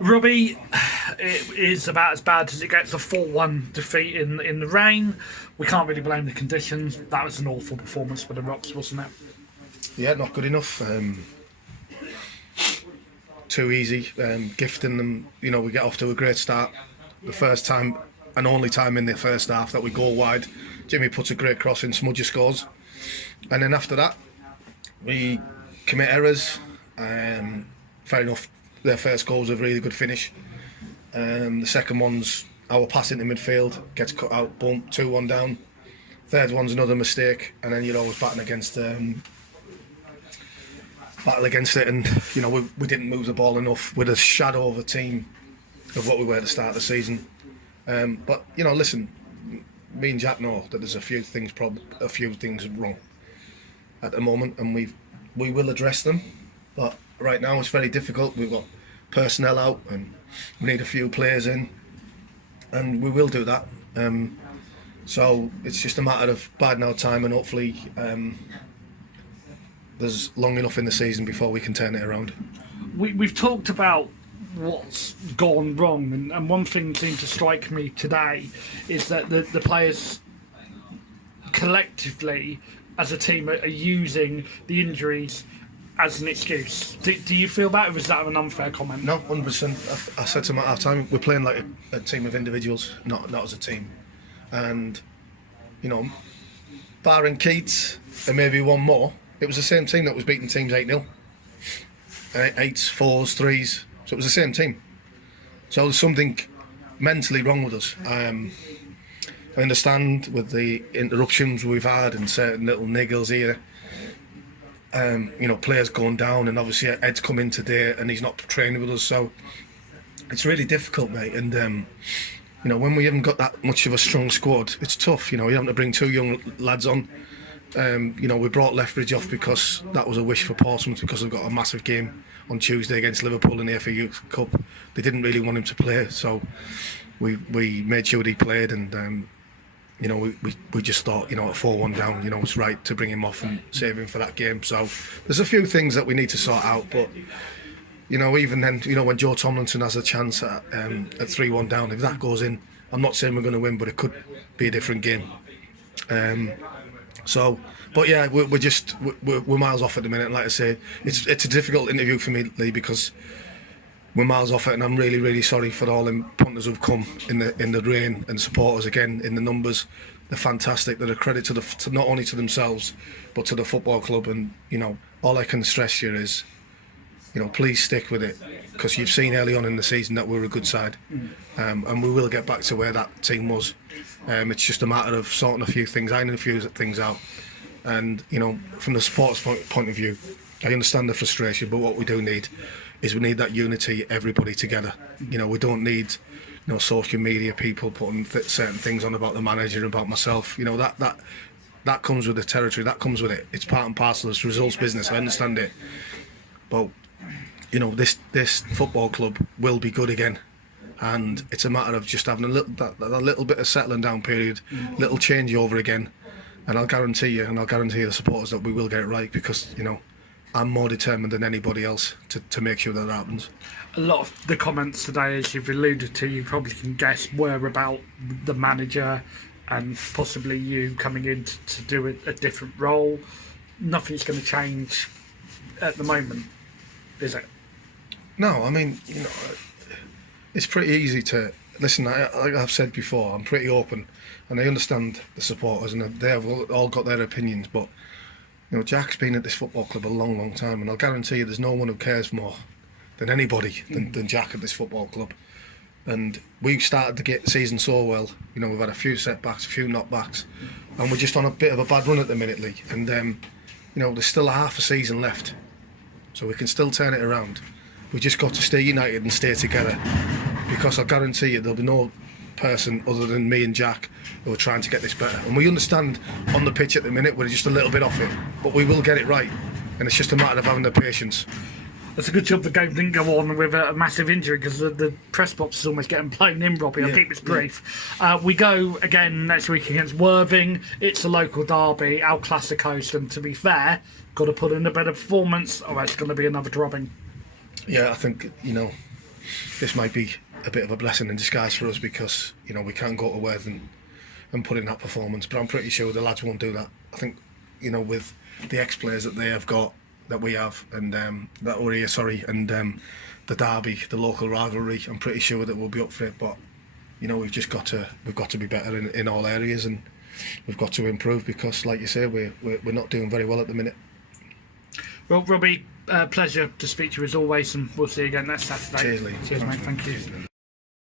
Robbie, it is about as bad as it gets. A 4-1 defeat in the rain. We can't really blame the conditions. That was an awful performance for the Rocks, wasn't it? Yeah, not good enough. Too easy. Gifting them, we get off to a great start. The first time and only time in the first half that we go wide. Jimmy puts a great cross in, Smudger scores. And then after that, we commit errors. Fair enough, their first goal was a really good finish. The second one's our pass into midfield, gets cut out, boom, 2-1 down. Third one's another mistake, and then you're always battle against it, and we didn't move the ball enough with a shadow of a team of what we were at the start of the season. But listen, me and Jack know that there's a few things wrong at the moment, and we will address them. But right now it's very difficult. We've got personnel out, and we need a few players in, and we will do that. So it's just a matter of biding our time, and hopefully there's long enough in the season before we can turn it around. We've talked about what's gone wrong, and one thing seemed to strike me today is that the players collectively as a team are using the injuries as an excuse. Do you feel that, or was that an unfair comment? No, 100%. I said to him at half time, we're playing like a team of individuals, not as a team. And barring Keats and maybe one more, it was the same team that was beating teams 8-0. 8s, 4s, 3s. So it was the same team. So there's something mentally wrong with us. I understand with the interruptions we've had and certain little niggles here. Players going down, and obviously Ed's come in today and he's not training with us. So it's really difficult, mate. And when we haven't got that much of a strong squad, it's tough. You're having to bring two young lads on. We brought Lethbridge off because that was a wish for Portsmouth, because they've got a massive game on Tuesday against Liverpool in the FA Youth Cup. They didn't really want him to play, so we made sure he played, and we just thought, at 4-1 down, it's right to bring him off and save him for that game. So there's a few things that we need to sort out, but even then, when Joe Tomlinson has a chance at 3-1 down, if that goes in, I'm not saying we're going to win, but it could be a different game. But yeah, we're miles off at the minute. And like I say, it's a difficult interview for me, Lee, because we're miles off it, and I'm really, really sorry for all them punters who've come in the rain and support us again in the numbers. They're fantastic. They're a credit to not only to themselves but to the football club. And all I can stress here is, please stick with it, because you've seen early on in the season that we're a good side, and we will get back to where that team was. It's just a matter of sorting a few things, ironing a few things out. And from the supporters' point of view, I understand the frustration, but what we do need is we need that unity, everybody together. We don't need social media people putting certain things on about the manager and about myself. That comes with the territory, that comes with it. It's part and parcel, it's results business, I understand it. But this football club will be good again, and it's a matter of just having a little bit of settling down period, little changeover again, and I'll guarantee the supporters that we will get it right, because I'm more determined than anybody else to make sure that happens. A lot of the comments today, as you've alluded to, you probably can guess, were about the manager and possibly you coming in to do a different role. Nothing's going to change at the moment, is it? No, I mean, it's pretty easy to listen. Like I've said before, I'm pretty open, and I understand the supporters, and they have all got their opinions. But Jack's been at this football club a long, long time, and I'll guarantee you, there's no one who cares more than anybody than Jack at this football club. And we've started to get the season so well. We've had a few setbacks, a few knockbacks, and we're just on a bit of a bad run at the minute, Lee. And there's still a half a season left, so we can still turn it around. We've just got to stay united and stay together, because I guarantee you there'll be no person other than me and Jack who are trying to get this better. And we understand on the pitch at the minute we're just a little bit off it, but we will get it right, and it's just a matter of having the patience. It's a good job the game didn't go on with a massive injury, because the press box is almost getting blown in, Robbie. I'll keep this brief. We go again next week against Worthing. It's a local derby, El Clasico, and to be fair, got to put in a better performance or it's going to be another drubbing. Yeah, I think, this might be a bit of a blessing in disguise for us, because you know we can't go to Worthing and put in that performance. But I'm pretty sure the lads won't do that. I think, you know, with the ex-players that they have got, that we have, and that were here, sorry, and the derby, the local rivalry, I'm pretty sure that we'll be up for it. But you know, we've got to be better in all areas, and we've got to improve, because, like you say, we're not doing very well at the minute. Well, Robbie, pleasure to speak to you as always, and we'll see you again next Saturday. Cheers, Lee. Cheers, mate. Thank you.